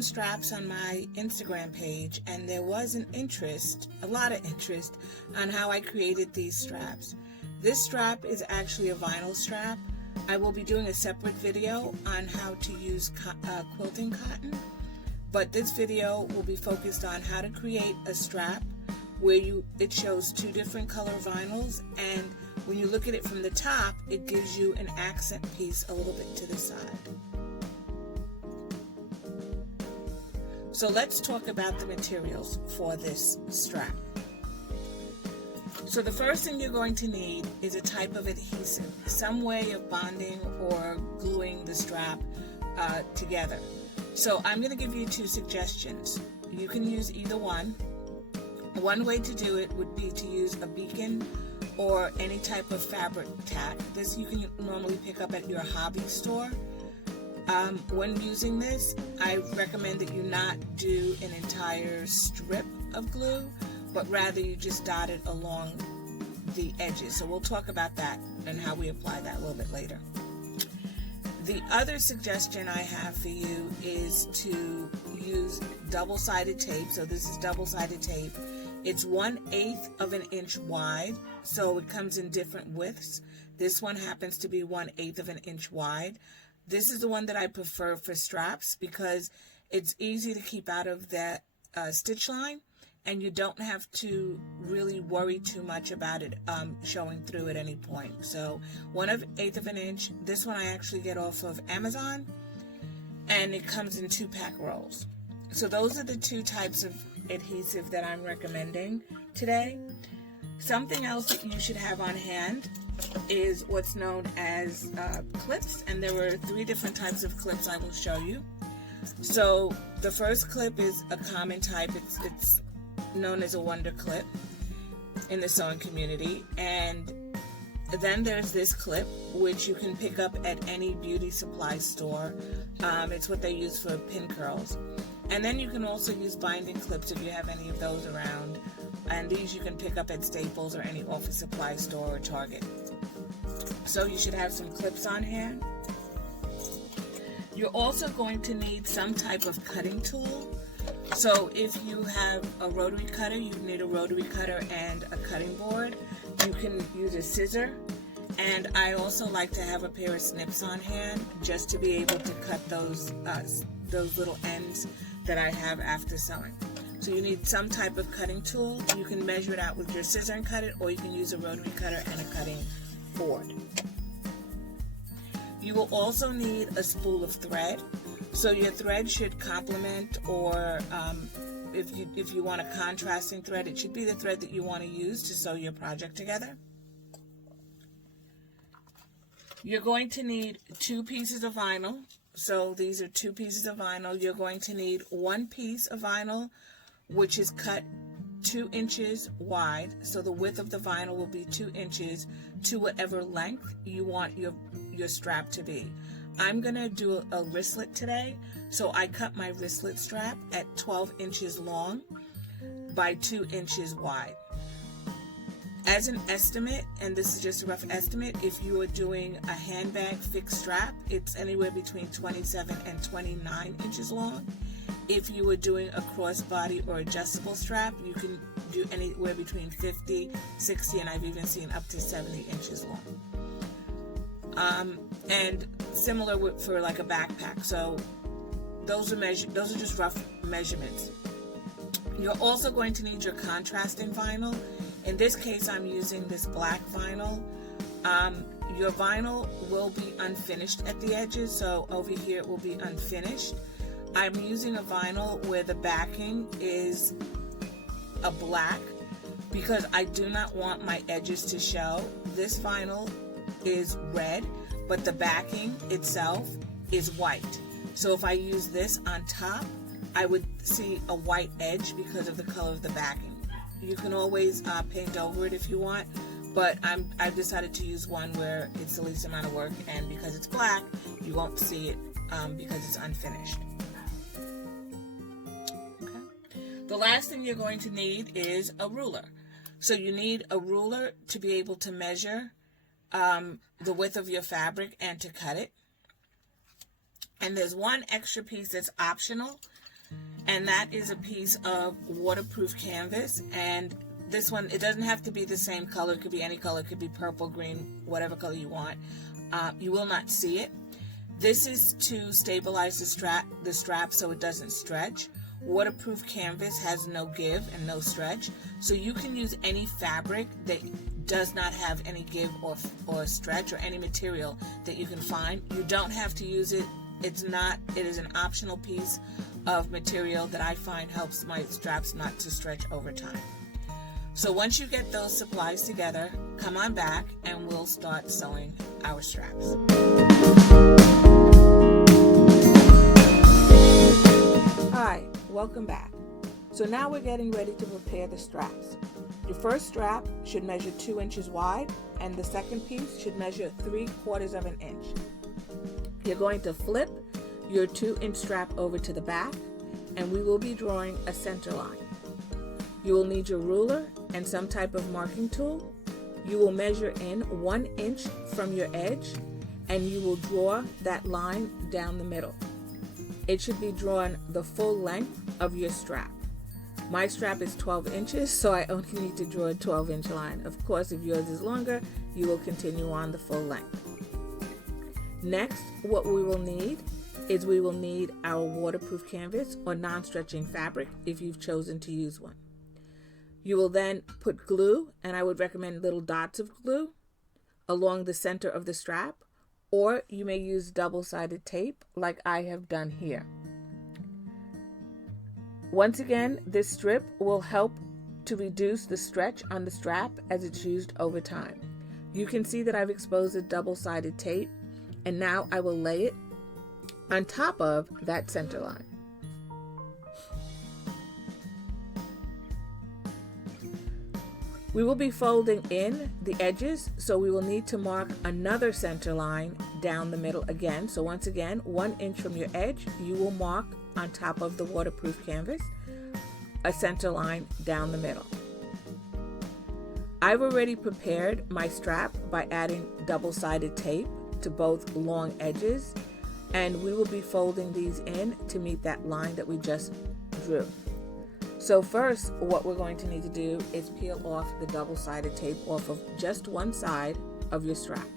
some straps on my Instagram page, and there was a lot of interest on how I created these straps. This strap is actually a vinyl strap. I will be doing a separate video on how to use quilting cotton, but this video will be focused on how to create a strap where it shows two different color vinyls, and when you look at it from the top, it gives you an accent piece a little bit to the side. So let's talk about the materials for this strap. So the first thing you're going to need is a type of adhesive, some way of bonding or gluing the strap together. So I'm going to give you two suggestions. You can use either one. One way to do it would be to use a beacon or any type of fabric tack. This you can normally pick up at your hobby store. When using this, I recommend that you not do an entire strip of glue, but rather you just dot it along the edges. So we'll talk about that and how we apply that a little bit later. The other suggestion I have for you is to use double-sided tape. So this is double-sided tape. It's 1/8 of an inch wide, so it comes in different widths. This one happens to be 1/8 of an inch wide. This is the one that I prefer for straps because it's easy to keep out of that stitch line, and you don't have to really worry too much about it showing through at any point. So 1/8 of an inch. This one I actually get off of Amazon, and it comes in 2-pack rolls. So those are the two types of adhesive that I'm recommending today. Something else that you should have on hand is what's known as clips, and there were 3 different types of clips I will show you. So the first clip is a common type. It's known as a wonder clip in the sewing community, and then there's this clip which you can pick up at any beauty supply store. It's what they use for pin curls. And then you can also use binding clips if you have any of those around, and these you can pick up at Staples or any office supply store or Target. So you should have some clips on hand. You're also going to need some type of cutting tool. So if you have a rotary cutter, you need a rotary cutter and a cutting board. You can use a scissor, and I also like to have a pair of snips on hand just to be able to cut those little ends that I have after sewing. So you need some type of cutting tool. You can measure it out with your scissor and cut it, or you can use a rotary cutter and a cutting board. You will also need a spool of thread. So your thread should complement, or if you want a contrasting thread, it should be the thread that you want to use to sew your project together. You're going to need 2 pieces of vinyl. So these are 2 pieces of vinyl. You're going to need 1 piece of vinyl, which is cut 2 inches wide. So the width of the vinyl will be 2 inches to whatever length you want your strap to be. I'm going to do a wristlet today. So I cut my wristlet strap at 12 inches long by 2 inches wide. As an estimate, and this is just a rough estimate, if you are doing a handbag fixed strap, it's anywhere between 27 and 29 inches long. If you are doing a crossbody or adjustable strap, you can do anywhere between 50, 60, and I've even seen up to 70 inches long. And similar for like a backpack. So those are just rough measurements. You're also going to need your contrasting vinyl. In this case, I'm using this black vinyl. Your vinyl will be unfinished at the edges, so over here it will be unfinished. I'm using a vinyl where the backing is a black because I do not want my edges to show. This vinyl is red, but the backing itself is white. So if I use this on top, I would see a white edge because of the color of the backing. You can always paint over it if you want, but I've decided to use one where it's the least amount of work, and because it's black, you won't see it because it's unfinished. Okay. The last thing you're going to need is a ruler. So you need a ruler to be able to measure the width of your fabric and to cut it. And there's one extra piece that's optional. and that is a piece of waterproof canvas. And this one, it doesn't have to be the same color. It could be any color. It could be purple, green, whatever color you want. You will not see it. This is to stabilize the strap so it doesn't stretch. Waterproof canvas has no give and no stretch, so you can use any fabric that does not have any give or stretch, or any material that you can find. You don't have to use it. It is an optional piece of material that I find helps my straps not to stretch over time. So once you get those supplies together, come on back and we'll start sewing our straps. Hi, welcome back. So now we're getting ready to prepare the straps. Your first strap should measure 2 inches wide, and the second piece should measure 3/4 of an inch. You're going to flip your 2-inch strap over to the back, and we will be drawing a center line. You will need your ruler and some type of marking tool. You will measure in 1 inch from your edge, and you will draw that line down the middle. It should be drawn the full length of your strap. My strap is 12 inches, so I only need to draw a 12-inch line. Of course, if yours is longer, you will continue on the full length. Next, what we will need is our waterproof canvas or non-stretching fabric if you've chosen to use one. You will then put glue, and I would recommend little dots of glue along the center of the strap, or you may use double-sided tape like I have done here. Once again, this strip will help to reduce the stretch on the strap as it's used over time. You can see that I've exposed a double-sided tape, and now I will lay it on top of that center line. We will be folding in the edges, so we will need to mark another center line down the middle again. So once again, 1 inch from your edge, you will mark on top of the waterproof canvas a center line down the middle. I've already prepared my strap by adding double-sided tape to both long edges, and we will be folding these in to meet that line that we just drew. So first, what we're going to need to do is peel off the double-sided tape off of just one side of your strap.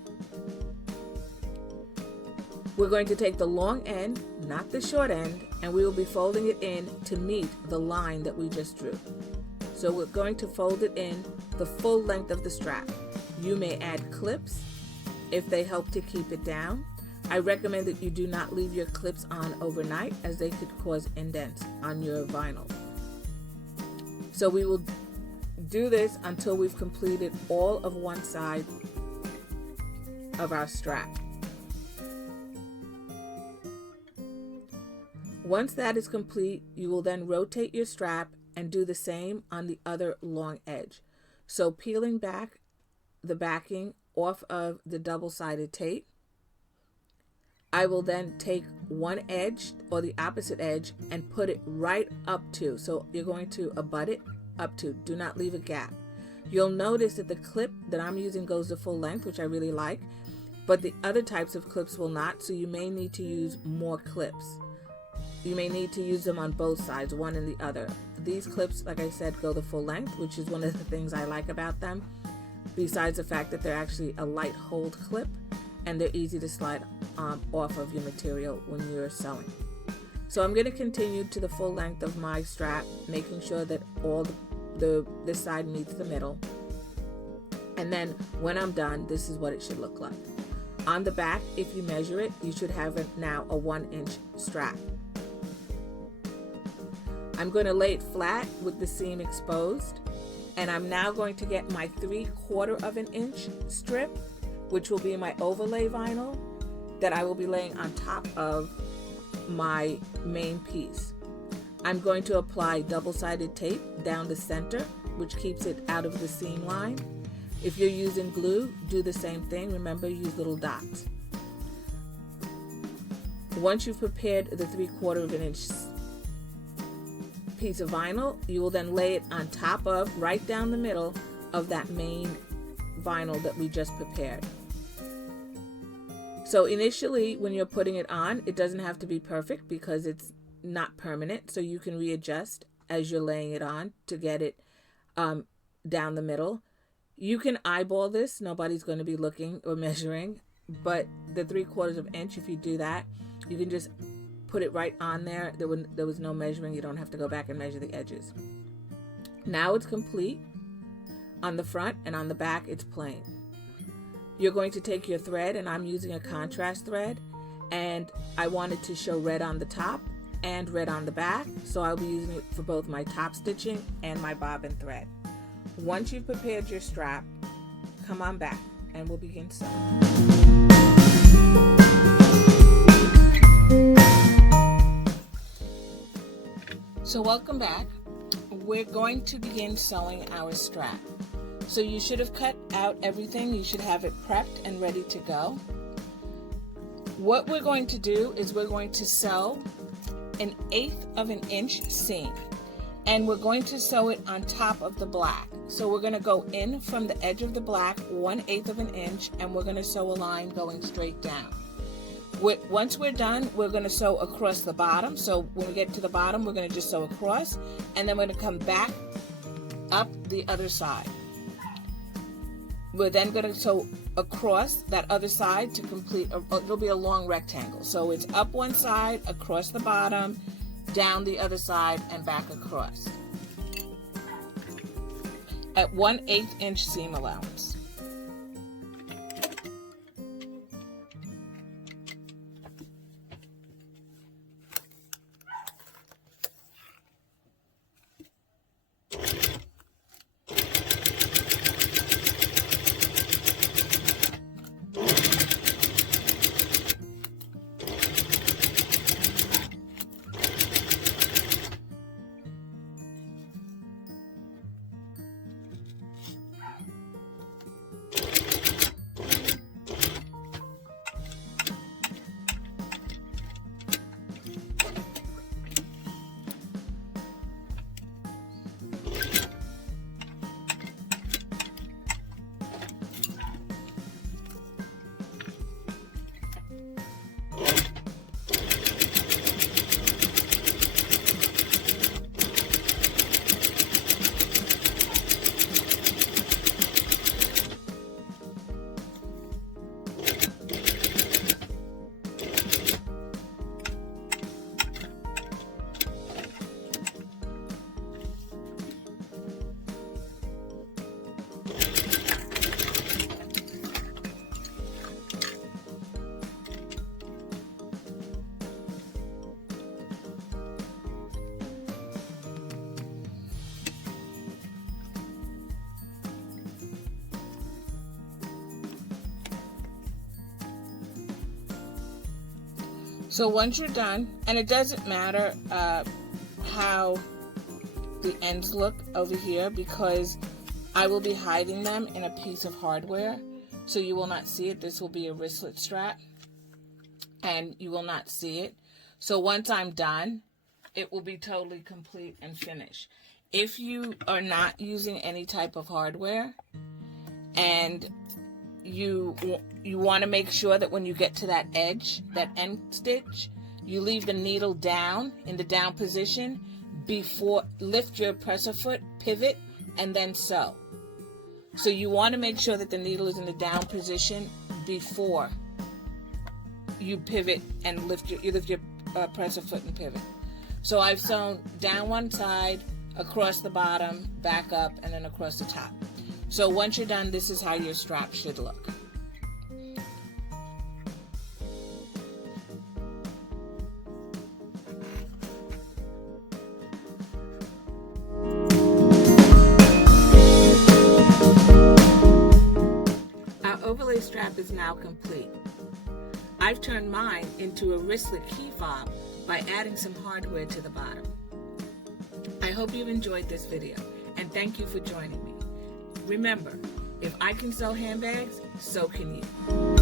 We're going to take the long end, not the short end, and we will be folding it in to meet the line that we just drew. So we're going to fold it in the full length of the strap. You may add clips if they help to keep it down. I recommend that you do not leave your clips on overnight, as they could cause indents on your vinyl. So we will do this until we've completed all of one side of our strap. Once that is complete, you will then rotate your strap and do the same on the other long edge. So peeling back the backing off of the double-sided tape, I will then take one edge or the opposite edge and put it right up to. So you're going to abut it up to. Do not leave a gap. You'll notice that the clip that I'm using goes the full length, which I really like, but the other types of clips will not, so you may need to use more clips. You may need to use them on both sides, one and the other. These clips, like I said, go the full length, which is one of the things I like about them, besides the fact that they're actually a light hold clip and they're easy to slide off of your material when you're sewing. So I'm going to continue to the full length of my strap, making sure that all this side meets the middle. And then when I'm done, this is what it should look like. On the back, if you measure it, you should have now a 1-inch strap. I'm going to lay it flat with the seam exposed, and I'm now going to get my 3/4 of an inch strip, which will be my overlay vinyl that I will be laying on top of my main piece. I'm going to apply double-sided tape down the center, which keeps it out of the seam line. If you're using glue, do the same thing. Remember, use little dots. Once you've prepared the 3/4 of an inch piece of vinyl, you will then lay it on top of, right down the middle of that main vinyl that we just prepared. So initially, when you're putting it on, it doesn't have to be perfect because it's not permanent, so you can readjust as you're laying it on to get it down the middle. You can eyeball this. Nobody's going to be looking or measuring, but the 3/4 of an inch, if you do that, you can just put it right on there. There was no measuring. You don't have to go back and measure the edges. Now it's complete. On the front and on the back, it's plain. You're going to take your thread, and I'm using a contrast thread, and I wanted to show red on the top and red on the back, so I'll be using it for both my top stitching and my bobbin thread. Once you've prepared your strap, come on back and we'll begin sewing. So welcome back. We're going to begin sewing our strap. So you should have cut out everything. You should have it prepped and ready to go. What we're going to do is we're going to sew 1/8 of an inch seam, and we're going to sew it on top of the black. So we're going to go in from the edge of the black 1/8 of an inch, and we're going to sew a line going straight down. Once we're done, we're going to sew across the bottom. So when we get to the bottom, we're going to just sew across, and then we're going to come back up the other side. We're then going to sew across that other side to complete, it'll be a long rectangle. So it's up one side, across the bottom, down the other side, and back across. At 1/8 inch seam allowance. So once you're done, and it doesn't matter how the ends look over here, because I will be hiding them in a piece of hardware, so you will not see it. This will be a wristlet strap, and you will not see it. So once I'm done, it will be totally complete and finished. If you are not using any type of hardware, and you want to make sure that when you get to that edge, that end stitch, you leave the needle down in the down position before, lift your presser foot, pivot, and then sew. So you want to make sure that the needle is in the down position before you pivot and lift your presser foot and pivot. So I've sewn down one side, across the bottom, back up, and then across the top. So once you're done, this is how your strap should look. Our overlay strap is now complete. I've turned mine into a wristlet key fob by adding some hardware to the bottom. I hope you've enjoyed this video, and thank you for joining me. Remember, if I can sew handbags, so can you.